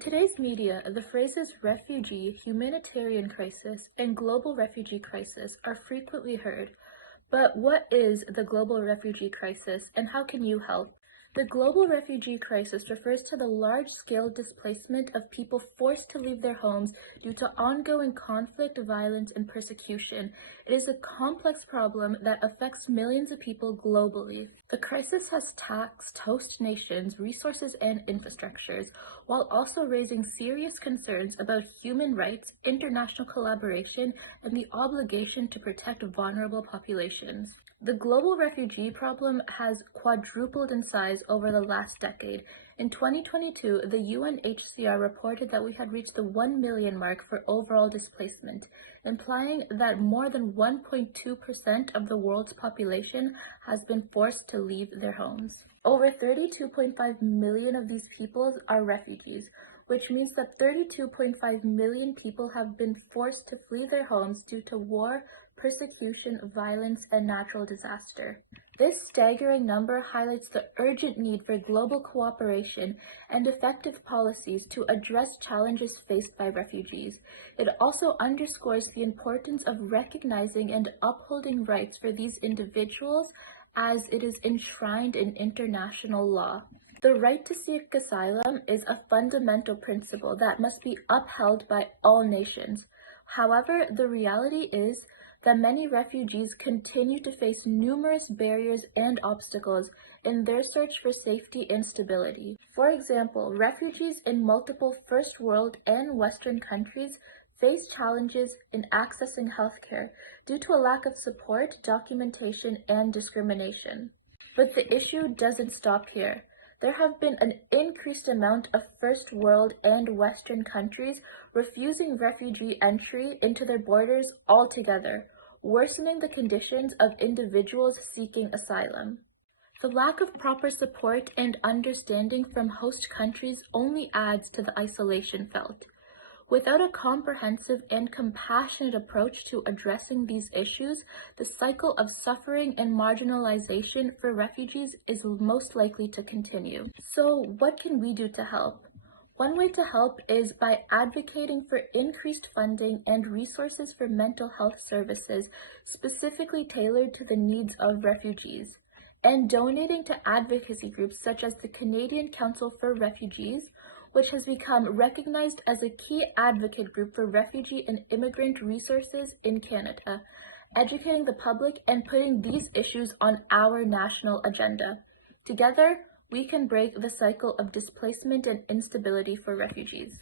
today's media, the phrases refugee, humanitarian crisis, and global refugee crisis are frequently heard. But what is the global refugee crisis and how can you help? The global refugee crisis refers to the large-scale displacement of people forced to leave their homes due to ongoing conflict, violence, and persecution. It is a complex problem that affects millions of people globally. The crisis has taxed host nations' resources and infrastructures, while also raising serious concerns about human rights, international collaboration, and the obligation to protect vulnerable populations. The global refugee problem has quadrupled in size over the last decade. In 2022, the UNHCR reported that we had reached the 1 million mark for overall displacement, implying that more than 1.2% of the world's population has been forced to leave their homes. Over 32.5 million of these people are refugees, which means that 32.5 million people have been forced to flee their homes due to war, persecution, violence, and natural disaster. This staggering number highlights the urgent need for global cooperation and effective policies to address challenges faced by refugees. It also underscores the importance of recognizing and upholding rights for these individuals as it is enshrined in international law. The right to seek asylum is a fundamental principle that must be upheld by all nations. However, the reality is that many refugees continue to face numerous barriers and obstacles in their search for safety and stability. For example, refugees in multiple first world and Western countries face challenges in accessing healthcare due to a lack of support, documentation, and discrimination. But the issue doesn't stop here. There have been an increased amount of first world and Western countries refusing refugee entry into their borders altogether, worsening the conditions of individuals seeking asylum. The lack of proper support and understanding from host countries only adds to the isolation felt. Without a comprehensive and compassionate approach to addressing these issues, the cycle of suffering and marginalization for refugees is most likely to continue. So, what can we do to help? One way to help is by advocating for increased funding and resources for mental health services specifically tailored to the needs of refugees, and donating to advocacy groups such as the Canadian Council for Refugees, which has become recognized as a key advocate group for refugee and immigrant resources in Canada, educating the public and putting these issues on our national agenda. Together, we can break the cycle of displacement and instability for refugees.